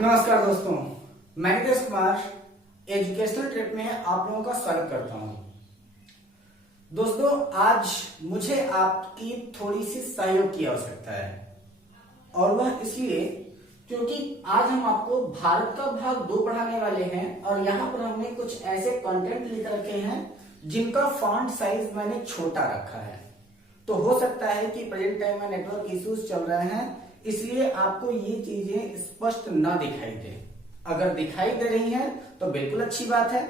नमस्कार दोस्तों, मैं नितेश कुमार एजुकेशनल ट्रिप में आप लोगों का स्वागत करता हूं। दोस्तों, आज मुझे आपकी थोड़ी सी सहयोग की आवश्यकता है और वह इसलिए क्योंकि आज हम आपको भारत का भाग 2 पढ़ाने वाले हैं और यहाँ पर हमने कुछ ऐसे कंटेंट लिख रखे हैं जिनका फॉन्ट साइज मैंने छोटा रखा है। तो हो सकता है कि प्रेजेंट टाइम में नेटवर्क इश्यूज चल रहे हैं, इसलिए आपको ये चीजें स्पष्ट ना दिखाई दे। अगर दिखाई दे रही हैं तो बिल्कुल अच्छी बात है,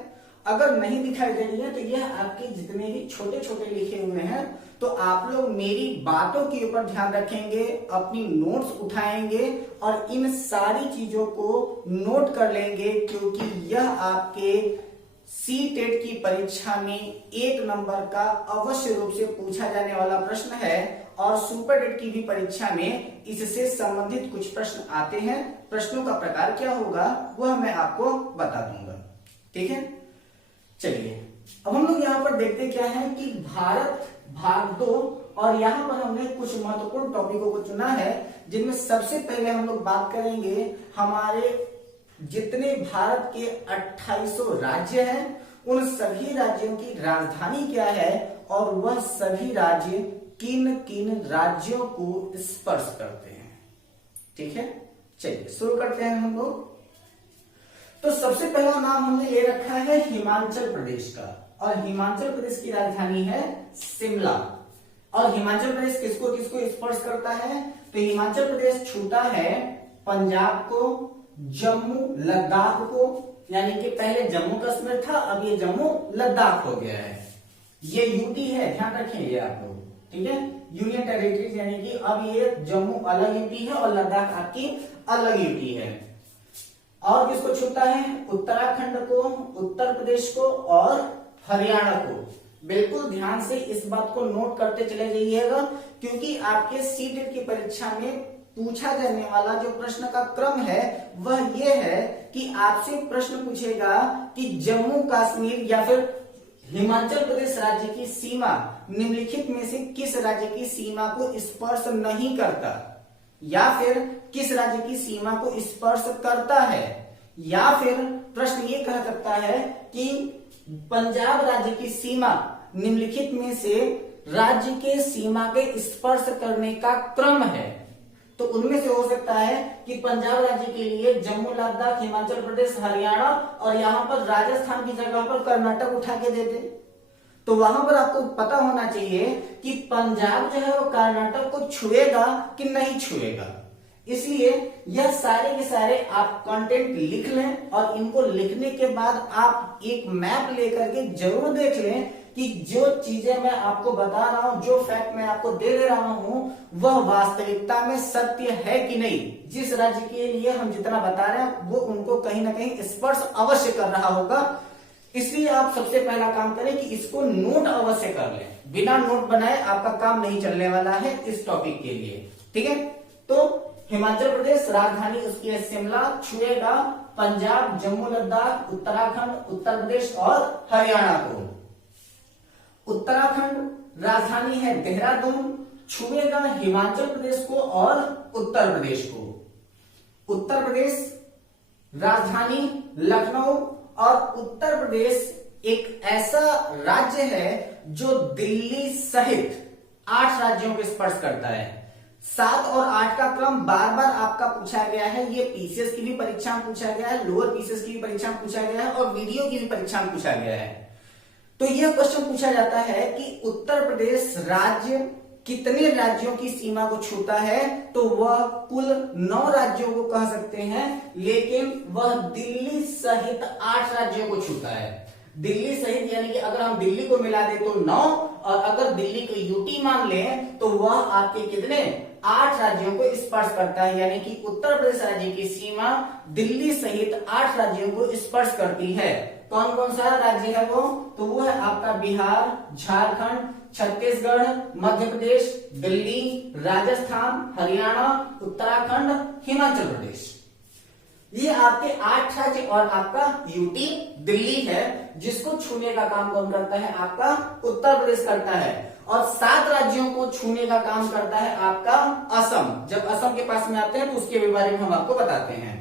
अगर नहीं दिखाई दे रही है तो यह आपके जितने भी छोटे छोटे लिखे हुए हैं तो आप लोग मेरी बातों के ऊपर ध्यान रखेंगे, अपनी नोट्स उठाएंगे और इन सारी चीजों को नोट कर लेंगे, क्योंकि यह आपके सी-टेट की परीक्षा में 1 नंबर का अवश्य रूप से पूछा जाने वाला प्रश्न है और सुपर टेट की भी परीक्षा में इससे संबंधित कुछ प्रश्न आते हैं। प्रश्नों का प्रकार क्या होगा वह मैं आपको बता दूंगा, ठीक है। चलिए अब हम लोग यहाँ पर देखते क्या है कि भारत भाग 2 और यहाँ पर हमने कुछ महत्वपूर्ण टॉपिकों को चुना है, जिनमें सबसे पहले हम लोग बात करेंगे हमारे जितने भारत के 2800 राज्य हैं उन सभी राज्यों की राजधानी क्या है और वह सभी राज्य किन किन राज्यों को स्पर्श करते हैं, ठीक है। चलिए शुरू करते हैं हम लोग। तो सबसे पहला नाम हमने ले रखा है हिमाचल प्रदेश का और हिमाचल प्रदेश की राजधानी है शिमला। और हिमाचल प्रदेश किसको किसको स्पर्श करता है? तो हिमाचल प्रदेश छूता है पंजाब को, जम्मू लद्दाख को, यानी कि पहले जम्मू कश्मीर था, अब ये जम्मू लद्दाख हो गया है। ये यूटी है, ध्यान रखेंगे आप लोग, ठीक है। यूनियन टेरिटरीज यानी कि अब ये जम्मू अलग यूटी है और लद्दाख आपकी अलग यूटी है। और किसको छूता है? उत्तराखंड को, उत्तर प्रदेश को और हरियाणा को। बिल्कुल ध्यान से इस बात को नोट करते चले जाइएगा, क्योंकि आपके सी-टेट की परीक्षा में पूछा जाने वाला जो प्रश्न का क्रम है वह यह है कि आपसे प्रश्न पूछेगा कि जम्मू कश्मीर या फिर हिमाचल प्रदेश राज्य की सीमा निम्नलिखित में से किस राज्य की सीमा को स्पर्श नहीं करता, या फिर किस राज्य की सीमा को स्पर्श करता है, या फिर प्रश्न ये कह सकता है कि पंजाब राज्य की सीमा निम्नलिखित में से राज्य के सीमा के स्पर्श करने का क्रम है। तो उनमें से हो सकता है कि पंजाब राज्य के लिए जम्मू लद्दाख, हिमाचल प्रदेश, हरियाणा और यहाँ पर राजस्थान की जगह पर कर्नाटक उठा के दे दे। तो वहां पर आपको पता होना चाहिए कि पंजाब जो है वो कर्नाटक को छुएगा कि नहीं छुएगा। इसलिए यह सारे के सारे आप कंटेंट लिख लें और इनको लिखने के बाद आप एक मैप लेकर के जरूर देख लें कि जो चीजें मैं आपको बता रहा हूं, जो फैक्ट मैं आपको दे रहा हूं, वह वास्तविकता में सत्य है कि नहीं। जिस राज्य के लिए हम जितना बता रहे हैं वो उनको कहीं ना कहीं स्पर्श अवश्य कर रहा होगा। इसलिए आप सबसे पहला काम करें कि इसको नोट अवश्य कर लें। बिना नोट बनाए आपका काम नहीं चलने वाला है इस टॉपिक के लिए, ठीक है। तो हिमाचल प्रदेश राजधानी उसकी है शिमला, छुएगा पंजाब, जम्मू लद्दाख, उत्तराखंड, उत्तर प्रदेश और हरियाणा को। उत्तराखंड राजधानी है देहरादून, छुएगा हिमाचल प्रदेश को और उत्तर प्रदेश को। उत्तर प्रदेश राजधानी लखनऊ और उत्तर प्रदेश एक ऐसा राज्य है जो दिल्ली सहित 8 राज्यों को स्पर्श करता है। 7 और 8 का क्रम बार बार आपका पूछा गया है। ये पीसीएस की भी परीक्षा में पूछा गया है, लोअर पीसीएस की भी परीक्षा में पूछा गया है और वीडियो की भी परीक्षा में पूछा गया है। तो यह क्वेश्चन पूछा जाता है कि उत्तर प्रदेश राज्य कितने राज्यों की सीमा को छूता है? तो वह कुल 9 राज्यों को कह सकते हैं, लेकिन वह दिल्ली सहित 8 राज्यों को छूता है। दिल्ली सहित यानी कि अगर हम दिल्ली को मिला दे तो 9 और अगर दिल्ली को यूटी मान लें तो वह आपके कितने 8 राज्यों को स्पर्श करता है। यानी कि उत्तर प्रदेश राज्य की सीमा दिल्ली सहित 8 राज्यों को स्पर्श करती है। कौन कौन सा राज्य है वो? तो वो है आपका बिहार, झारखंड, छत्तीसगढ़, मध्य प्रदेश, दिल्ली, राजस्थान, हरियाणा, उत्तराखंड, हिमाचल प्रदेश। ये आपके 8 राज्य और आपका यूटी दिल्ली है, जिसको छूने का काम कौन करता है? आपका उत्तर प्रदेश करता है। और 7 राज्यों को छूने का काम करता है आपका असम। जब असम के पास में आते हैं तो उसके बारे में हम आपको बताते हैं।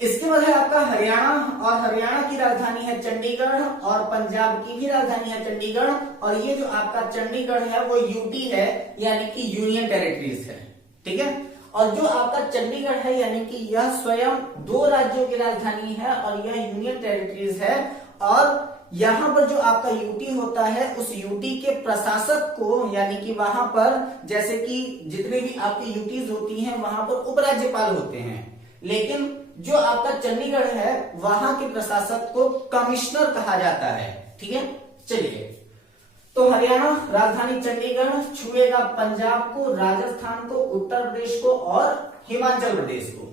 इसके बाद है आपका हरियाणा, और हरियाणा की राजधानी है चंडीगढ़, और पंजाब की भी राजधानी है चंडीगढ़, और ये जो आपका चंडीगढ़ है वो यूटी है, यानी कि यूनियन टेरिटरीज है। ठीक है, और जो आपका चंडीगढ़ है यानी कि यह स्वयं 2 राज्यों की राजधानी है और यह यूनियन टेरिटरीज है। और यहां पर जो आपका यूटी होता है उस यूटी के प्रशासक को, यानी कि वहां पर जैसे कि जितने भी आपकी यूटीज होती हैं वहां पर उपराज्यपाल होते हैं, लेकिन जो आपका चंडीगढ़ है वहां के प्रशासक को कमिश्नर कहा जाता है। ठीक है, चलिए, तो हरियाणा राजधानी चंडीगढ़ छुएगा पंजाब को, राजस्थान को, उत्तर प्रदेश को और हिमाचल प्रदेश को।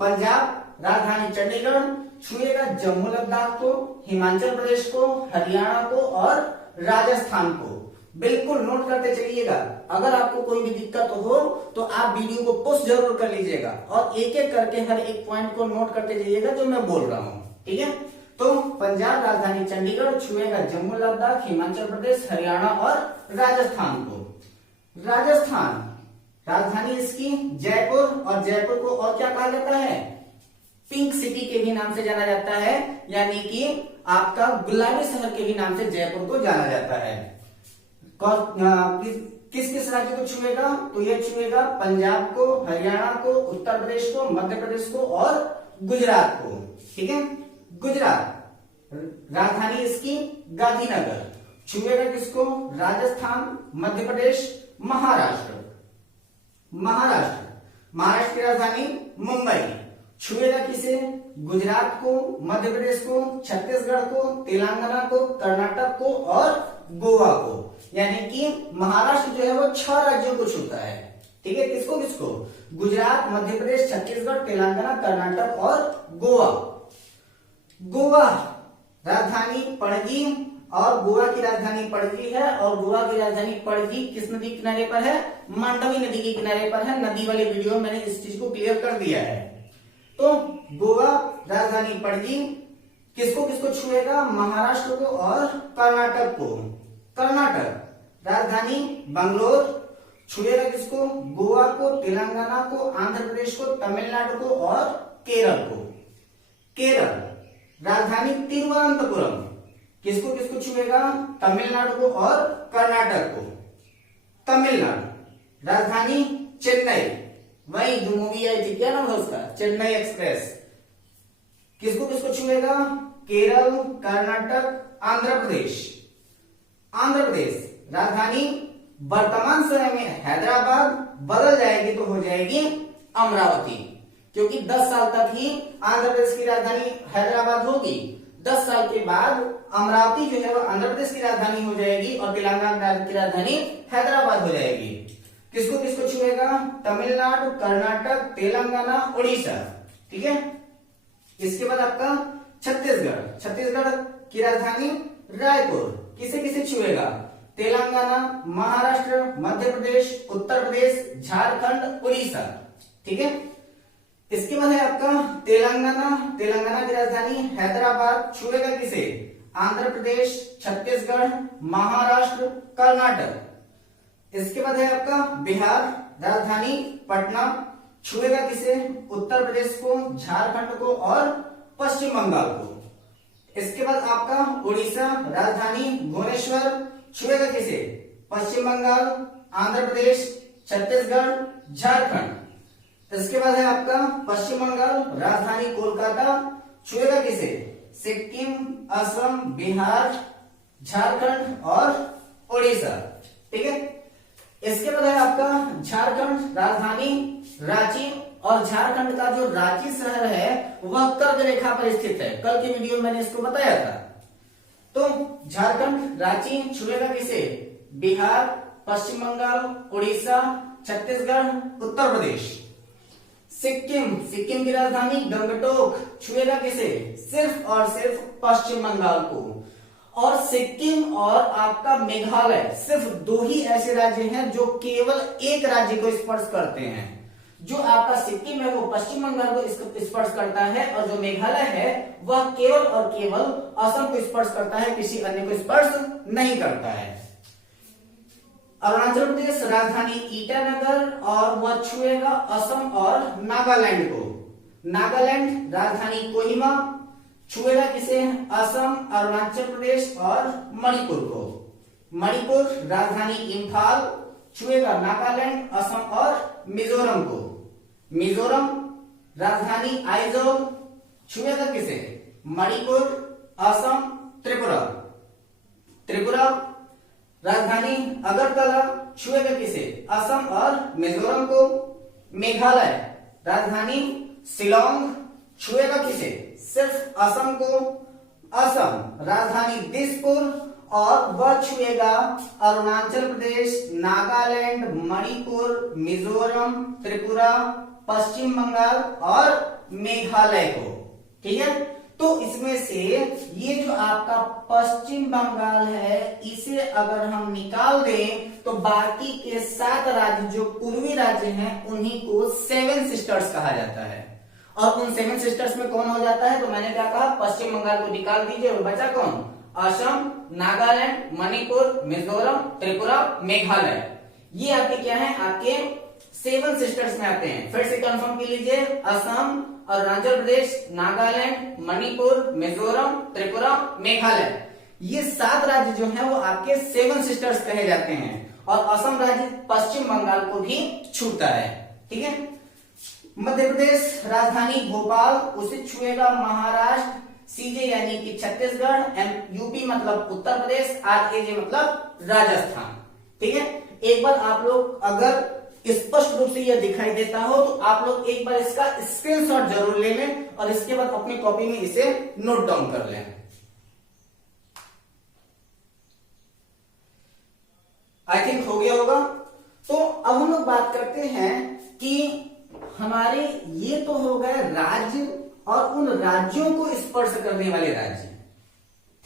पंजाब राजधानी चंडीगढ़ छुएगा जम्मू लद्दाख को, हिमाचल प्रदेश को, हरियाणा को और राजस्थान को। बिल्कुल नोट करते चलिएगा, अगर आपको कोई भी दिक्कत हो तो आप वीडियो को पॉज जरूर कर लीजिएगा और एक एक करके हर एक पॉइंट को नोट करते जाइएगा जो मैं बोल रहा हूं। ठीक है, तो पंजाब राजधानी चंडीगढ़ छुएगा जम्मू लद्दाख, हिमाचल प्रदेश, हरियाणा और राजस्थान को। राजस्थान राजधानी इसकी जयपुर, और जयपुर को और क्या कहा जाता है, पिंक सिटी के भी नाम से जाना जाता है, यानी कि आपका गुलाबी शहर के भी नाम से जयपुर को जाना जाता है। किस किस राज्य को छुएगा, तो ये छुएगा पंजाब को, हरियाणा को, उत्तर प्रदेश को, मध्य प्रदेश को और गुजरात को। ठीक है, गुजरात राजधानी इसकी गांधीनगर छुएगा किसको, राजस्थान, मध्य प्रदेश, महाराष्ट्र। महाराष्ट्र की राजधानी मुंबई छुएगा किसे, गुजरात को, मध्य प्रदेश को, छत्तीसगढ़ को, तेलंगाना को, कर्नाटक को और गोवा को। यानी कि महाराष्ट्र जो है वो 6 राज्यों को छूता है। ठीक है, किसको किसको, गुजरात, मध्य प्रदेश, छत्तीसगढ़, तेलंगाना, कर्नाटक और गोवा। गोवा राजधानी पणजी, और गोवा की राजधानी पणजी है, और गोवा की राजधानी पणजी किस नदी के किनारे पर है, मांडवी नदी के किनारे पर है। नदी वाले वीडियो में मैंने इस चीज को क्लियर कर दिया है। तो गोवा राजधानी पणजी किसको किसको छुएगा, महाराष्ट्र को और कर्नाटक को। कर्नाटक राजधानी बंगलोर छुएगा किसको, गोवा को, तेलंगाना को, आंध्र प्रदेश को, तमिलनाडु को और केरल को। केरल राजधानी तिरुवनंतपुरम किसको किसको छुएगा, तमिलनाडु को और कर्नाटक को। तमिलनाडु राजधानी चेन्नई, वही जो मूवी आई थी क्या नाम है उसका, चेन्नई एक्सप्रेस, किसको किसको छुएगा, केरल, कर्नाटक, आंध्र प्रदेश। आंध्र प्रदेश राजधानी वर्तमान समय में हैदराबाद, बदल जाएगी तो हो जाएगी अमरावती, क्योंकि 10 साल तक ही आंध्र प्रदेश की राजधानी हैदराबाद होगी। 10 साल के बाद अमरावती जो है वो आंध्र प्रदेश की राजधानी हो जाएगी और तेलंगाना की राजधानी हैदराबाद हो जाएगी। किसको किसको छुएगा, तमिलनाडु, कर्नाटक, तेलंगाना, उड़ीसा। ठीक है, इसके बाद आपका छत्तीसगढ़। छत्तीसगढ़ की राजधानी रायपुर किसे किसे छुएगा, तेलंगाना, महाराष्ट्र, मध्य प्रदेश, उत्तर प्रदेश, झारखंड, उड़ीसा। ठीक है, इसके बाद है आपका तेलंगाना। तेलंगाना की राजधानी हैदराबाद छुएगा किसे, आंध्र प्रदेश, छत्तीसगढ़, महाराष्ट्र, कर्नाटक। इसके बाद है आपका बिहार, राजधानी पटना छुएगा किसे, उत्तर प्रदेश को, झारखंड को और पश्चिम बंगाल को। इसके बाद आपका उड़ीसा, राजधानी भुवनेश्वर छुएगा किसे, पश्चिम बंगाल, आंध्र प्रदेश, छत्तीसगढ़, झारखंड। इसके बाद है आपका पश्चिम बंगाल, राजधानी कोलकाता छुएगा किसे, सिक्किम, असम, बिहार, झारखंड और उड़ीसा। ठीक है, इसके बाद है आपका झारखंड, राजधानी रांची, और झारखंड का जो रांची शहर है वह कर्क रेखा पर स्थित है। कल की वीडियो में मैंने इसको बताया था। तो झारखंड रांची छुएगा किसे, बिहार, पश्चिम बंगाल, उड़ीसा, छत्तीसगढ़, उत्तर प्रदेश। सिक्किम की राजधानी गंगटोक छुएगा किसे, सिर्फ और सिर्फ पश्चिम बंगाल को। और सिक्किम और आपका मेघालय सिर्फ 2 ही ऐसे राज्य हैं जो केवल एक राज्य को स्पर्श करते हैं। जो आपका सिक्किम है वो पश्चिम बंगाल को स्पर्श करता है, और जो मेघालय है वह केवल और केवल असम को स्पर्श करता है, किसी अन्य को स्पर्श नहीं करता है। अरुणाचल प्रदेश राजधानी ईटानगर, और वह छुएगा असम और नागालैंड को। नागालैंड राजधानी कोहिमा, छुएगा किसे? असम, अरुणाचल प्रदेश और मणिपुर को। मणिपुर राजधानी इम्फाल, छुएगा नागालैंड, असम और मिजोरम को। मिजोरम राजधानी आइजोल, छुएगा किसे? मणिपुर, असम, त्रिपुरा। त्रिपुरा राजधानी अगरतला, छुएगा किसे? असम और मिजोरम को। मेघालय राजधानी शिलोंग, छुएगा किसे? सिर्फ असम को। असम राजधानी दिसपुर और वह छुएगा अरुणाचल प्रदेश, नागालैंड, मणिपुर, मिजोरम, त्रिपुरा, पश्चिम बंगाल और मेघालय को। ठीक है, तो इसमें से ये जो आपका पश्चिम बंगाल है, इसे अगर हम निकाल दें तो बाकी के 7 राज्य जो पूर्वी राज्य हैं उन्हीं को 7 सिस्टर्स कहा जाता है। और उन 7 सिस्टर्स में कौन हो जाता है? तो मैंने क्या कहा, पश्चिम बंगाल को निकाल दीजिए और बचा कौन? असम, नागालैंड, मणिपुर, मिजोरम, त्रिपुरा, मेघालय। ये आपके क्या है? आपके 7 सिस्टर्स में आते हैं। फिर से कंफर्म कर लीजिए, असम, अरुणाचल प्रदेश, नागालैंड, मणिपुर, मिजोरम, त्रिपुरा, मेघालय, ये 7 राज्य जो हैं वो आपके 7 सिस्टर्स कहे जाते हैं। और असम राज्य पश्चिम बंगाल को भी छूता है। ठीक है, मध्य प्रदेश राजधानी भोपाल, उसे छुएगा महाराष्ट्र, सीजे यानी कि छत्तीसगढ़, यूपी मतलब उत्तर प्रदेश, आरएजे मतलब राजस्थान। ठीक है, एक बार आप लोग अगर स्पष्ट रूप से यह दिखाई देता हो तो आप लोग एक बार इसका स्क्रीनशॉट जरूर ले लें और इसके बाद अपनी कॉपी में इसे नोट डाउन कर लें। आई थिंक हो गया होगा। तो अब हम लोग बात करते हैं कि हमारे ये तो हो गए राज्य और उन राज्यों को स्पर्श करने वाले राज्य।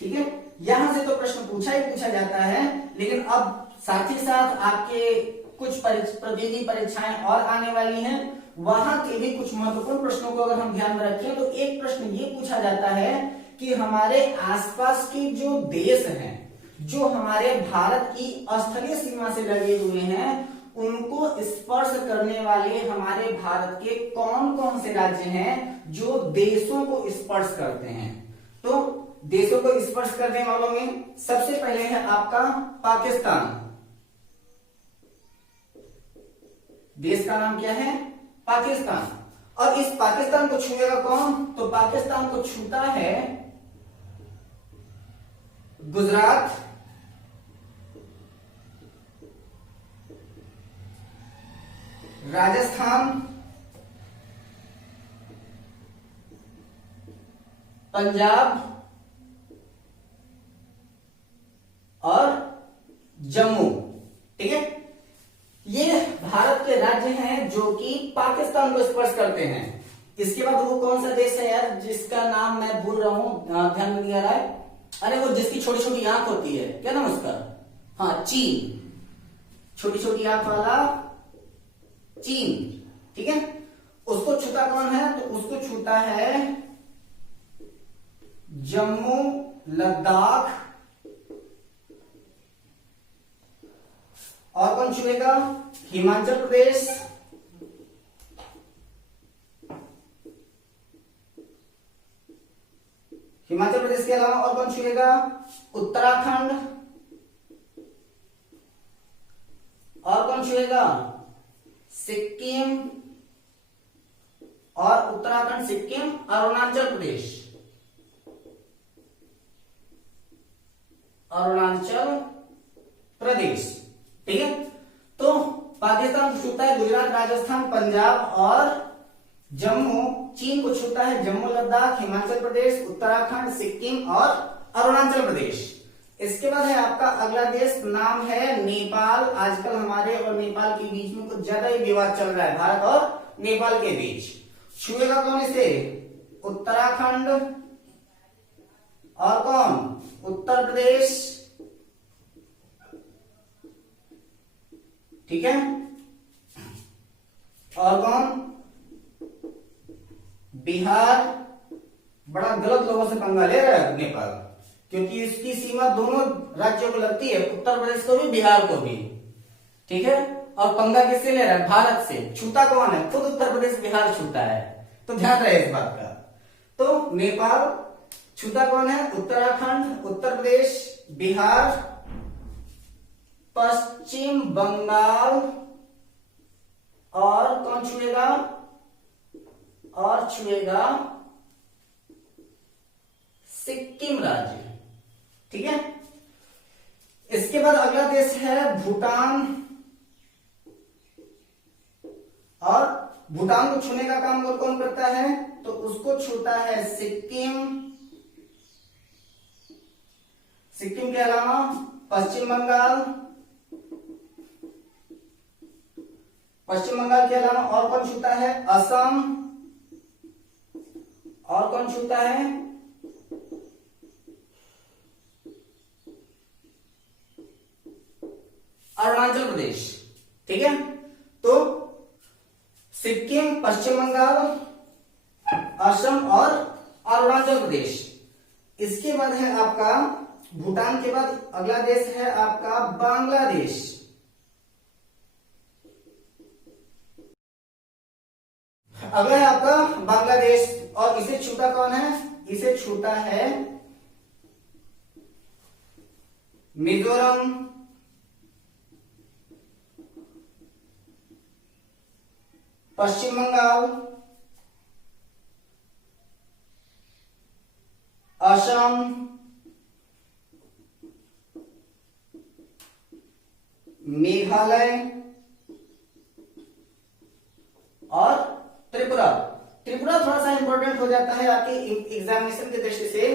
ठीक है, यहां से तो प्रश्न पूछा ही पूछा जाता है, लेकिन अब साथ ही साथ आपके कुछ प्रतियोगी परीक्षाएं और आने वाली हैं, वहां के भी कुछ महत्वपूर्ण प्रश्नों को अगर हम ध्यान में रखें तो एक प्रश्न ये पूछा जाता है कि हमारे आसपास के जो देश हैं, जो हमारे भारत की स्थलीय सीमा से लगे हुए हैं, उनको स्पर्श करने वाले हमारे भारत के कौन कौन से राज्य हैं जो देशों को स्पर्श करते हैं। तो देशों को स्पर्श करने वालों में सबसे पहले है आपका पाकिस्तान। देश का नाम क्या है? पाकिस्तान। और इस पाकिस्तान को छुएगा कौन? तो पाकिस्तान को छूता है गुजरात, राजस्थान, पंजाब और जम्मू। ठीक है, ये भारत के राज्य हैं जो कि पाकिस्तान को स्पर्श करते हैं। इसके बाद वो कौन सा देश है यार जिसका नाम मैं भूल रहा हूं, ध्यान में नहीं आ रहा है? अरे वो जिसकी छोटी छोटी आंख होती है, क्या नाम उसका? हाँ, चीन। छोटी छोटी आंख वाला चीन। ठीक है, उसको छूता कौन है? तो उसको छूता है जम्मू, लद्दाख। और कौन छुएगा? हिमाचल प्रदेश, हिमाचल प्रदेश के अलावा और कौन छुएगा? उत्तराखंड। और कौन छुएगा? सिक्किम। और उत्तराखंड, सिक्किम, अरुणाचल प्रदेश, अरुणाचल प्रदेश। ठीक है, तो पाकिस्तान को छूता है गुजरात, राजस्थान, पंजाब और जम्मू। चीन को छूता है जम्मू, लद्दाख, हिमाचल प्रदेश, उत्तराखंड, सिक्किम और अरुणाचल प्रदेश। इसके बाद है आपका अगला देश, नाम है नेपाल। आजकल हमारे और नेपाल के बीच में कुछ ज्यादा ही विवाद चल रहा है, भारत और नेपाल के बीच। छुएगा कौन इसे? उत्तराखंड और कौन? उत्तर प्रदेश। ठीक है, और कौन? बिहार। बड़ा गलत लोगों से पंगा ले रहा है नेपाल, क्योंकि इसकी सीमा दोनों राज्यों को लगती है, उत्तर प्रदेश को भी, बिहार को भी। ठीक है, और पंगा किससे ले रहा है? भारत से। छूता कौन है? खुद उत्तर प्रदेश, बिहार छूता है। तो ध्यान रहे इस बात का। तो नेपाल छूता कौन है? उत्तराखंड, उत्तर प्रदेश, बिहार, पश्चिम बंगाल, और कौन छुएगा? और छुएगा सिक्किम राज्य। ठीक है, इसके बाद अगला देश है भूटान, और भूटान को छूने का काम कौन कौन करता है? तो उसको छूता है सिक्किम, सिक्किम के अलावा पश्चिम बंगाल, पश्चिम बंगाल के अलावा और कौन छूता है? असम, और कौन छूता है? अरुणाचल प्रदेश। ठीक है, तो सिक्किम, पश्चिम बंगाल, असम और अरुणाचल प्रदेश। इसके बाद है आपका भूटान के बाद अगला देश है आपका बांग्लादेश। अगला है आपका बांग्लादेश, और इसे छूता कौन है? इसे छूता है मिजोरम, पश्चिम बंगाल, असम, मेघालय और त्रिपुरा। त्रिपुरा थोड़ा सा इंपॉर्टेंट हो जाता है आपके एग्जामिनेशन की दृष्टि से,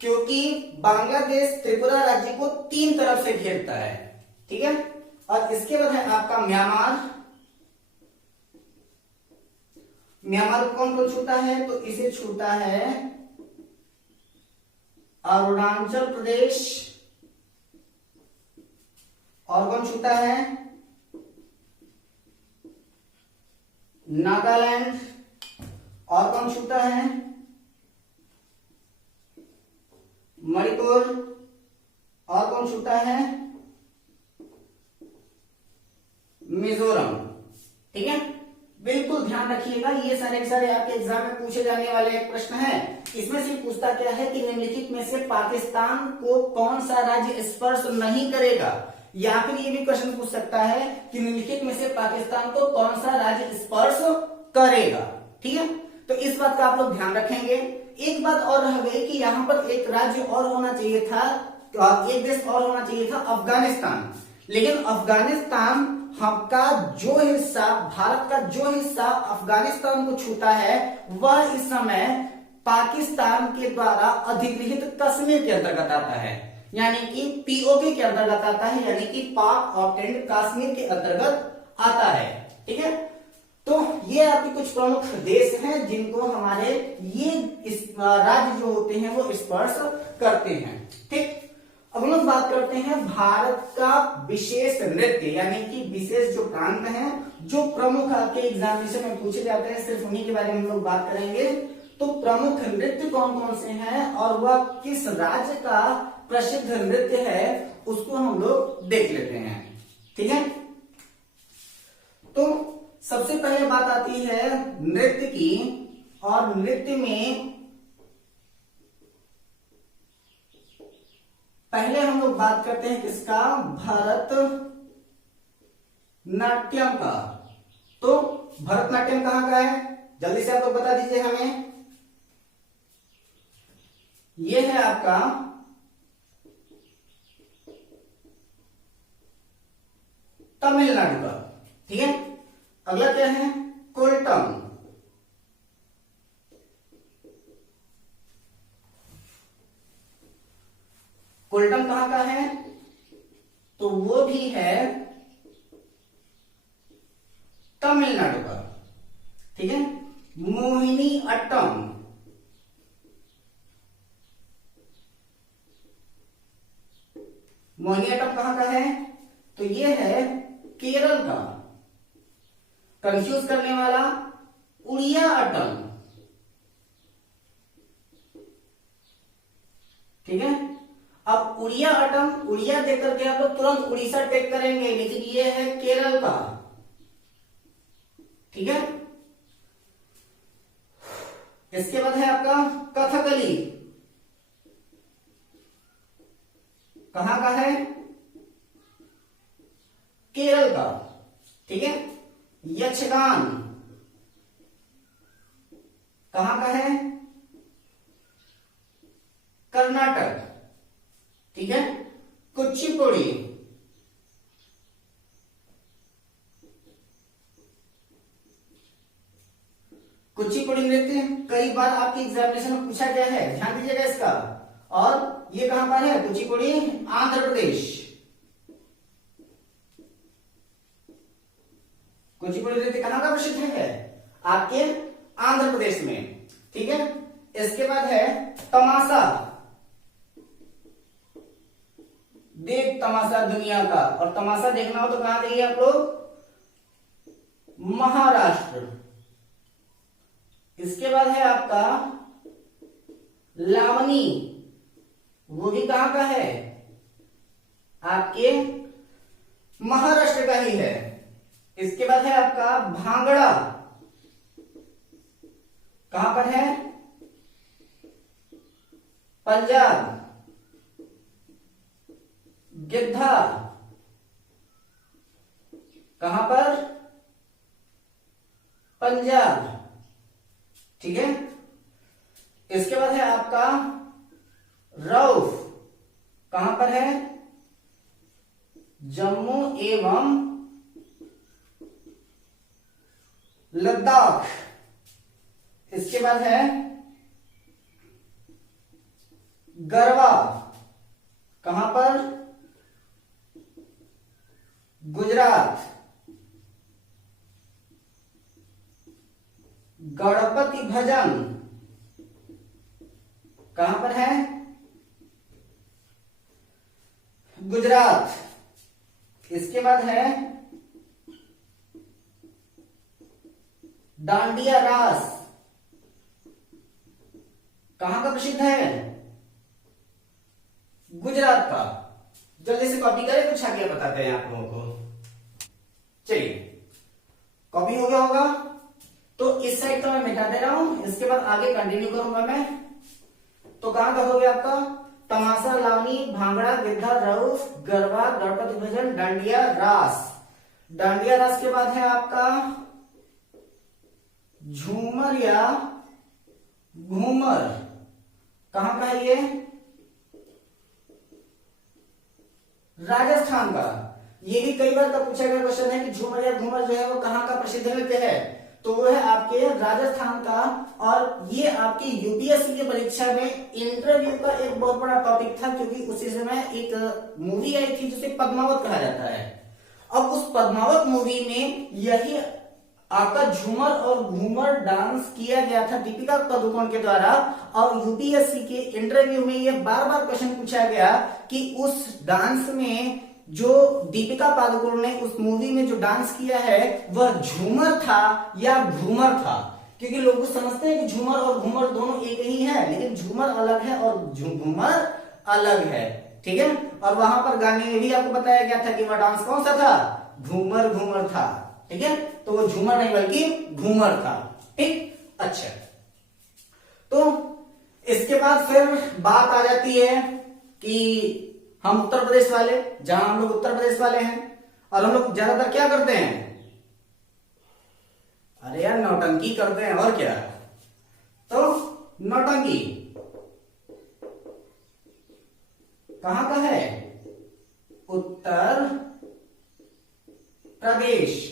क्योंकि बांग्लादेश त्रिपुरा राज्य को 3 तरफ से घेरता है। ठीक है, और इसके बाद है आपका म्यांमार। म्यांमार को कौन कौन छूता है? तो इसे छूता है अरुणाचल प्रदेश, और कौन छूता है? नागालैंड, और कौन छूता है? मणिपुर, और कौन छूता है? मिजोरम। ठीक है, बिल्कुल ध्यान रखिएगा, ये सारे के सारे आपके एग्जाम में पूछे जाने वाले एक प्रश्न है। इसमें से पूछता क्या है कि निम्नलिखित में से पाकिस्तान को कौन सा राज्य स्पर्श नहीं करेगा, या फिर ये भी क्वेश्चन पूछ सकता है कि निम्नलिखित में से पाकिस्तान को कौन सा राज्य स्पर्श करेगा। ठीक है, तो इस बात का आप लोग ध्यान रखेंगे। एक बात और रह गई कि यहाँ पर एक राज्य और होना चाहिए था, एक देश और होना चाहिए था, अफगानिस्तान। लेकिन अफगानिस्तान का जो हिस्सा, भारत का जो हिस्सा अफगानिस्तान को छूता है, वह इस समय पाकिस्तान के द्वारा अधिगृहित कश्मीर के अंतर्गत आता है, यानी कि पीओके के अंतर्गत आता है, यानी कि पाक ऑब्टेन्ड कश्मीर के अंतर्गत आता है। ठीक है, तो ये आपके कुछ प्रमुख देश हैं जिनको हमारे ये इस राज्य जो होते हैं वो स्पर्श करते हैं। ठीक, अब हम लोग बात करते हैं भारत का विशेष नृत्य, यानी कि विशेष जो प्रांत हैं, जो प्रमुख आपके एग्जामिनेशन में पूछे जाते हैं, सिर्फ उन्हीं के बारे में हम लोग बात करेंगे। तो प्रमुख नृत्य कौन कौन से हैं और वह किस राज्य का प्रसिद्ध नृत्य है, उसको हम लोग देख लेते हैं। ठीक है, तो सबसे पहले बात आती है नृत्य की, और नृत्य में पहले हम लोग बात करते हैं किसका? भरत नाट्यम का। तो भरतनाट्यम कहां का है? जल्दी से आप लोग बता दीजिए हमें। यह है आपका तमिलनाडु का। ठीक है, अगला क्या है? कोल्टम। कोल्टम कहां का है? तो वो भी है तमिलनाडु का। ठीक है, मोहिनी अट्टम। मोहिनी अट्टम कहां का है? तो ये है केरल का। कंफ्यूज करने वाला उड़िया अट्टम। ठीक है, अब उड़िया अट्टम, उड़िया देख करके आप लोग तुरंत उड़ीसा टेक करेंगे, लेकिन ये है केरल का। ठीक है, इसके बाद है आपका कथकली, कहां का है? केरल का। ठीक है। यक्षगान कहां का है? कर्नाटक। ठीक है। कुचिपुड़ी कुचिपुड़ी नृत्य कई बार आपके एग्जामिनेशन में पूछा गया है, ध्यान दीजिएगा इसका। और ये कहां पर है? कुचिपुड़ी आंध्र प्रदेश। कुचिपुड़ी नृत्य कहां का प्रसिद्ध है? आपके आंध्र प्रदेश में। ठीक है। इसके बाद है तमाशा, देख तमाशा दुनिया का। और तमाशा देखना हो तो कहां जाइए आप लोग? महाराष्ट्र। इसके बाद है आपका लावनी, वो भी कहां का है? आपके महाराष्ट्र का ही है। इसके बाद है आपका भांगड़ा, कहां पर है? पंजाब। गिद्धा कहां पर? पंजाब। ठीक है। इसके बाद है आपका रऊफ, कहां पर है? जम्मू एवं लद्दाख। इसके बाद है गरबा, कहां पर? गुजरात। गणपति भजन कहां पर है? गुजरात। इसके बाद है डांडिया रास, कहां का प्रसिद्ध है? गुजरात का। जल्दी से कॉपी करें, कुछ आगे बताते हैं आप लोगों को। चलिए, कॉपी हो गया होगा तो इस साइड का मैं मिटा दे रहा हूं, इसके बाद आगे कंटिन्यू करूंगा मैं। तो कहां का हो गया आपका? तमाशा, लावनी, भांगड़ा, गिद्धा, रऊफ, गरबा, गणपति भजन, डांडिया रास। डांडिया रास के बाद है आपका झूमर या घूमर, कहां का है ये? राजस्थान का। ये भी कई बार का पूछा गया क्वेश्चन है कि झूमर या घूमर जो है वो कहां का प्रसिद्ध नृत्य है? तो वो है आपके राजस्थान का। और ये आपकी यूपीएससी की परीक्षा में इंटरव्यू का एक बहुत बड़ा टॉपिक था, क्योंकि उसी समय एक मूवी आई थी जिसे पद्मावत कहा जाता है। अब उस पद्मावत मूवी में यही आपका झूमर और घूमर डांस किया गया था दीपिका पादुकोण के द्वारा। और यूपीएससी के इंटरव्यू में यह बार बार क्वेश्चन पूछा गया कि उस डांस में जो दीपिका पादुकोण ने उस मूवी में जो डांस किया है वह झूमर था या घूमर था। क्योंकि लोग समझते हैं कि झूमर और घूमर दोनों एक ही है, लेकिन झूमर अलग है और घूमर अलग है। ठीक है। और वहां पर गाने में भी आपको बताया गया था कि वह डांस कौन सा था? घूमर घूमर था। ठीक है। तो वो झूमर नहीं बल्कि घूमर था। ठीक। अच्छा, तो इसके बाद फिर बात आ जाती है कि हम उत्तर प्रदेश वाले, जहां हम लोग उत्तर प्रदेश वाले हैं और हम लोग ज्यादातर क्या करते हैं? अरे यार, नौटंकी करते हैं और क्या। तो नौटंकी कहां का है? उत्तर प्रदेश।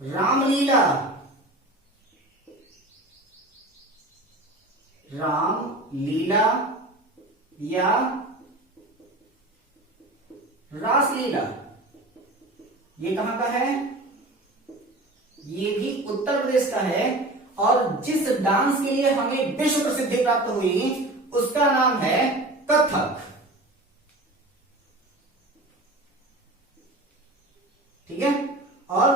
रामलीला, रामलीला या रासलीला, ये कहां का है? ये भी उत्तर प्रदेश का है। और जिस डांस के लिए हमें विश्व प्रसिद्धि प्राप्त हुई उसका नाम है कथक। ठीक है। और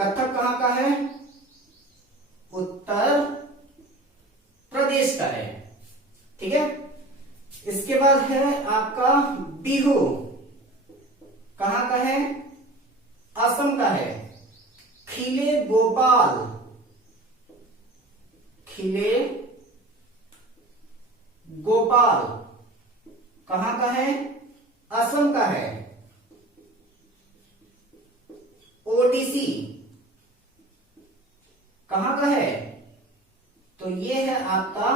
कथक कहां का है? उत्तर प्रदेश का है। ठीक है। इसके बाद है आपका बिहू, कहां का है? असम का है। खिले गोपाल, खिले गोपाल कहां का है? असम का है। ओडिसी कहां का है? तो ये है आपका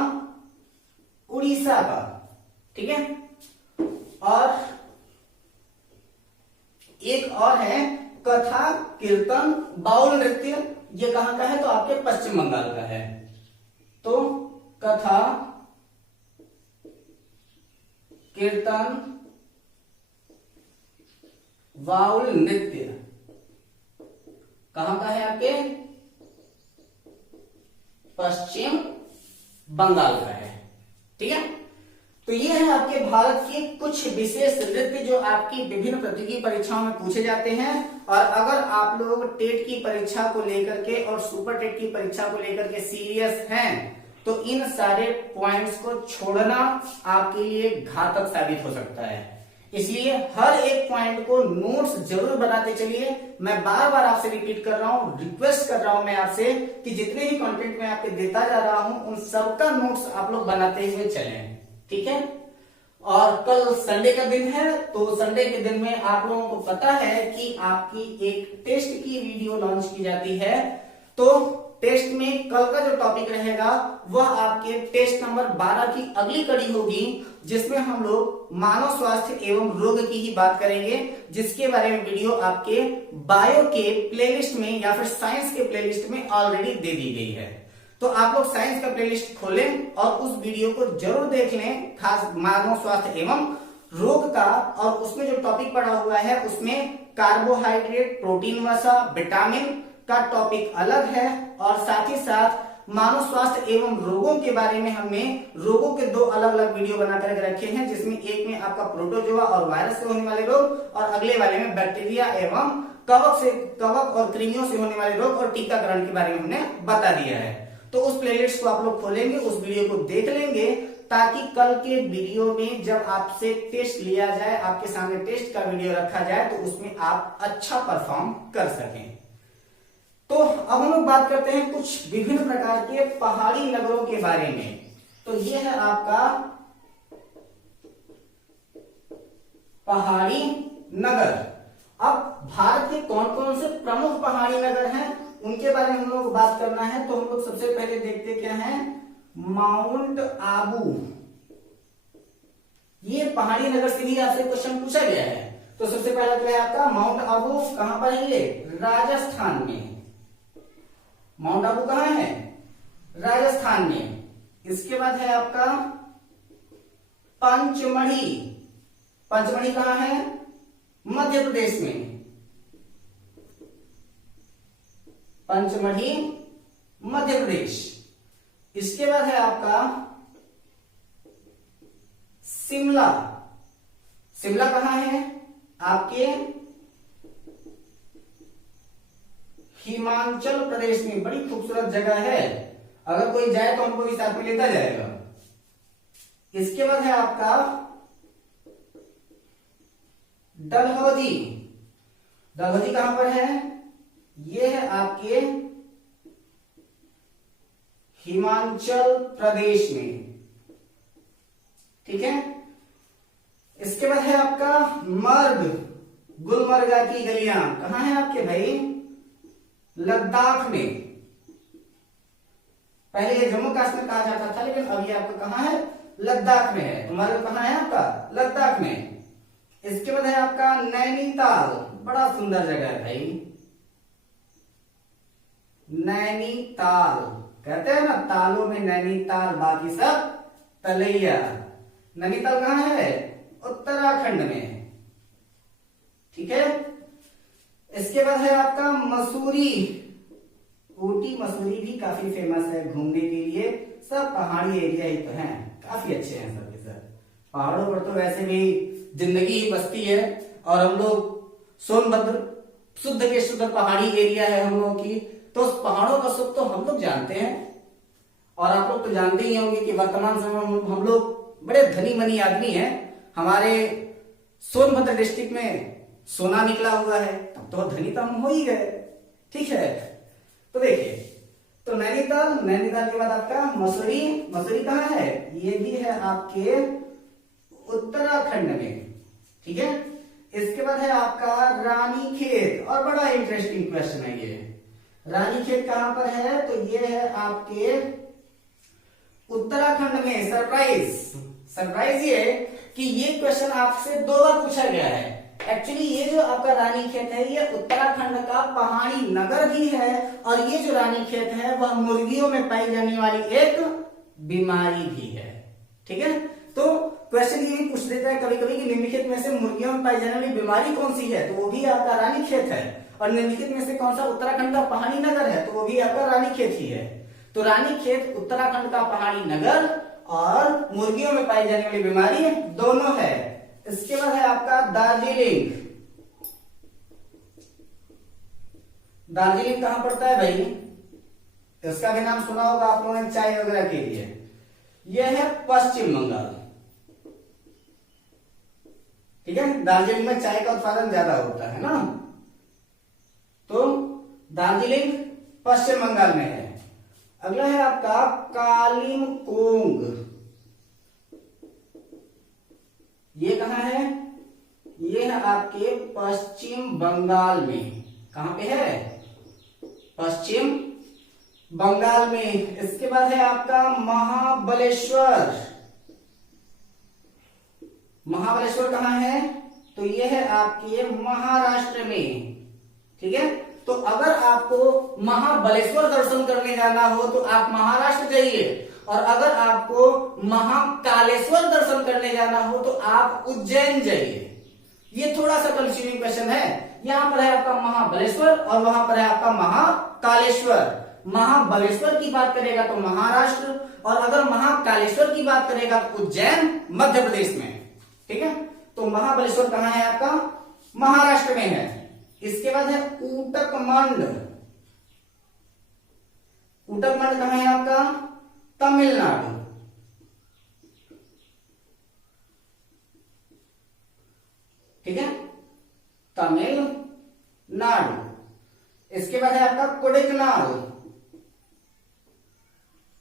उड़ीसा का। ठीक है, और एक और है कथा कीर्तन बाउल नृत्य, ये कहां का है? तो आपके पश्चिम बंगाल का है। तो कथा कीर्तन बाउल नृत्य कहां का है? आपके पश्चिम बंगाल का है। ठीक है, तो ये है आपके भारत के कुछ विशेष नृत्य जो आपकी विभिन्न प्रतियोगी परीक्षाओं में पूछे जाते हैं। और अगर आप लोग टेट की परीक्षा को लेकर के और सुपर टेट की परीक्षा को लेकर के सीरियस हैं तो इन सारे पॉइंट्स को छोड़ना आपके लिए घातक साबित हो सकता है। इसलिए हर एक पॉइंट को नोट्स जरूर बनाते चलिए। मैं बार बार आपसे रिपीट कर रहा हूं, रिक्वेस्ट कर रहा हूं मैं आपसे कि जितने भी कंटेंट मैं आपके देता जा रहा हूं उन सबका नोट्स आप लोग बनाते हुए चलें। ठीक है, और कल संडे का दिन है, तो संडे के दिन में आप लोगों को पता है कि आपकी एक टेस्ट की वीडियो लॉन्च की जाती है। तो टेस्ट में कल का जो टॉपिक रहेगा वह आपके टेस्ट नंबर 12 की अगली कड़ी होगी, जिसमें हम लोग मानव स्वास्थ्य एवं रोग की ही बात करेंगे, जिसके बारे में वीडियो आपके बायो के प्लेलिस्ट में या फिर साइंस के प्लेलिस्ट में ऑलरेडी दे दी गई है। तो आप लोग साइंस का प्लेलिस्ट खोलें और उस वीडियो को जरूर देख लें, खास मानव स्वास्थ्य एवं रोग का। और उसमें जो टॉपिक पढ़ा हुआ है उसमें कार्बोहाइड्रेट, प्रोटीन वसा, विटामिन का टॉपिक अलग है। और साथ ही साथ मानव स्वास्थ्य एवं रोगों के बारे में हमने रोगों के 2 अलग अलग वीडियो बना करके रखे हैं, जिसमें एक में आपका प्रोटोजोआ और वायरस से होने वाले रोग और अगले वाले में बैक्टीरिया एवं कवक और कृमियों से होने वाले रोग और टीकाकरण के बारे में हमने बता दिया है। तो उस प्लेलिस्ट को आप लोग खोलेंगे, उस वीडियो को देख लेंगे, ताकि कल के वीडियो में जब आपसे टेस्ट लिया जाए, आपके सामने टेस्ट का वीडियो रखा जाए, तो उसमें आप अच्छा परफॉर्म कर सकें। तो अब हम लोग बात करते हैं कुछ विभिन्न प्रकार के पहाड़ी नगरों के बारे में। तो ये है आपका पहाड़ी नगर। अब भारत के कौन कौन से प्रमुख पहाड़ी नगर हैं उनके बारे में हम लोग बात करना है। तो हम लोग सबसे पहले देखते क्या है, माउंट आबू। ये पहाड़ी नगर से भी आपसे क्वेश्चन पूछा गया है। तो सबसे पहला क्या है आपका माउंट आबू, कहां पर है? ये राजस्थान में। माउंट आबू कहां है? राजस्थान में। इसके बाद है आपका पंचमढ़ी। पंचमढ़ी कहां है? मध्य प्रदेश में। पंचमढ़ी मध्य प्रदेश। इसके बाद है आपका शिमला। शिमला कहां है? आपके हिमाचल प्रदेश में। बड़ी खूबसूरत जगह है, अगर कोई जाए तो हमको भी साथ में लेता जाएगा। इसके बाद है आपका डलहौजी। डलहौजी कहां पर है? ये है आपके हिमाचल प्रदेश में। ठीक है, इसके बाद है आपका मर्ग। गुलमर्गा की गलियां कहां है आपके भाई? लद्दाख में। पहले ये जम्मू कश्मीर कहा जाता था, लेकिन अब ये आपका कहां है? लद्दाख में है। तो मर्ग कहां है आपका? लद्दाख में। इसके बाद है आपका नैनीताल। बड़ा सुंदर जगह है भाई, नैनीताल। कहते हैं ना तालों में नैनीताल, बाकी सब तलैया। नैनीताल कहां है? उत्तराखंड में। ठीक है, इसके बाद है आपका मसूरी। ऊटी मसूरी भी काफी फेमस है घूमने के लिए। सब पहाड़ी एरिया ही तो हैं, काफी अच्छे हैं सब के सब। पहाड़ों पर तो वैसे भी जिंदगी ही बसती है। और हम लोग सोनभद्र शुद्ध के शुद्ध पहाड़ी एरिया है हम लोगों की। तो उस पहाड़ों का सुख तो हम लोग जानते हैं। और आप लोग तो जानते ही होंगे कि वर्तमान समय में हम लोग बड़े धनी मनी आदमी हैं। हमारे सोनभद्र डिस्ट्रिक्ट में सोना निकला हुआ है, तब तो धनी तो हम हो ही गए। ठीक है, तो देखिए तो नैनीताल, नैनीताल के बाद आपका मसूरी, मसूरी कहाँ है? ये भी है आपके उत्तराखंड में, ठीक है। इसके बाद है आपका रानीखेत, और बड़ा इंटरेस्टिंग क्वेश्चन है ये। रानीखेत कहां पर है? तो ये है आपके उत्तराखंड में। सरप्राइज, सरप्राइज ये कि ये क्वेश्चन आपसे 2 बार पूछा गया है। एक्चुअली ये जो आपका रानीखेत है ये उत्तराखंड का पहाड़ी नगर भी है, और ये जो रानीखेत है वह मुर्गियों में पाई जाने वाली एक बीमारी भी है, ठीक है। तो क्वेश्चन ये भी पूछ देता है कभी कभी कि निम्नलिखित में से मुर्गियों में पाई जाने वाली बीमारी कौन सी है? तो वो भी आपका रानीखेत है। और निम्नलिखित में से कौन सा उत्तराखंड का पहाड़ी नगर है? तो वो भी आपका रानीखेत ही है। तो रानीखेत उत्तराखंड का पहाड़ी नगर और मुर्गियों में पाई जाने वाली बीमारी दोनों है। इसके बाद है आपका दार्जिलिंग। दार्जिलिंग कहां पड़ता है भाई? इसका भी नाम सुना होगा आप लोगों ने चाय वगैरह के लिए। यह है पश्चिम बंगाल, ठीक है। दार्जिलिंग में चाय का उत्पादन ज्यादा होता है ना, तो दार्जिलिंग पश्चिम बंगाल में है। अगला है आपका कालिमपोंग। ये कहां है? ये है आपके पश्चिम बंगाल में। कहां पे है? पश्चिम बंगाल में। इसके बाद है आपका महाबलेश्वर। महाबलेश्वर कहां है? तो ये है आपके महाराष्ट्र में, ठीक है। तो अगर आपको महाबलेश्वर दर्शन करने जाना हो तो आप महाराष्ट्र जाइए, और अगर आपको महाकालेश्वर दर्शन करने जाना हो तो आप उज्जैन जाइए। ये थोड़ा सा कंफ्यूजिंग क्वेश्चन है। यहां पर है आपका महाबलेश्वर और वहां पर है आपका महाकालेश्वर। महाबलेश्वर की बात करेगा तो महाराष्ट्र, और अगर महाकालेश्वर की बात करेगा तो उज्जैन मध्य प्रदेश में, ठीक है। तो महाबलेश्वर कहां है आपका? महाराष्ट्र में है। इसके बाद है ऊटकमंड। ऊटकमंड कहां है आपका? तमिलनाडु, ठीक है, तमिलनाडु। इसके बाद है आपका कोडाईकनाल।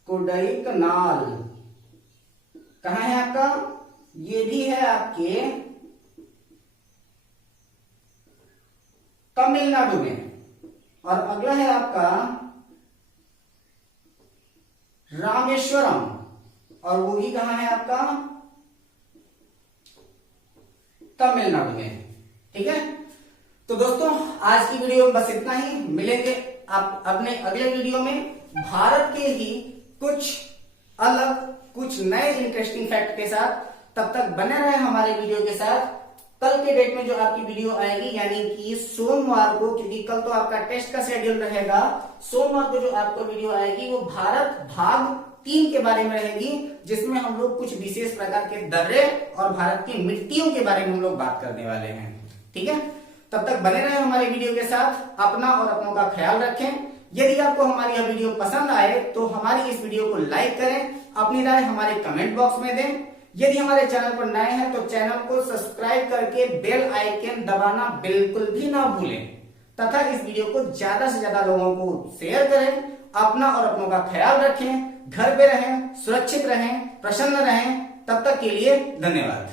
कोडाईकनाल कहां है आपका? ये भी है आपके तमिलनाडु में। और अगला है आपका रामेश्वरम, और वो भी कहां है आपका? तमिलनाडु में, ठीक है। तो दोस्तों आज की वीडियो में बस इतना ही। मिलेंगे आप अपने अगले वीडियो में भारत के ही कुछ अलग, कुछ नए इंटरेस्टिंग फैक्ट के साथ। तब तक बने रहे हमारे वीडियो के साथ। कल के डेट में जो आपकी वीडियो आएगी यानी कि सोमवार को, क्योंकि कल तो आपका टेस्ट का शेड्यूल रहेगा, सोमवार को जो आपको वीडियो आएगी वो भारत भाग 3 के बारे में रहेगी, जिसमें हम लोग कुछ विशेष प्रकार के दर्रे और भारत की मिट्टियों के बारे में हम लोग बात करने वाले हैं, ठीक है। तब तक बने रहे हमारे वीडियो के साथ। अपना और अपनों का ख्याल रखें। यदि आपको हमारी यह वीडियो पसंद आए तो हमारी इस वीडियो को लाइक करें, अपनी राय हमारे कमेंट बॉक्स में दें। यदि हमारे चैनल पर नए हैं तो चैनल को सब्सक्राइब करके बेल आइकन दबाना बिल्कुल भी ना भूलें, तथा इस वीडियो को ज्यादा से ज्यादा लोगों को शेयर करें। अपना और अपनों का ख्याल रखें, घर पे रहें, सुरक्षित रहें, प्रसन्न रहें। तब तक के लिए धन्यवाद।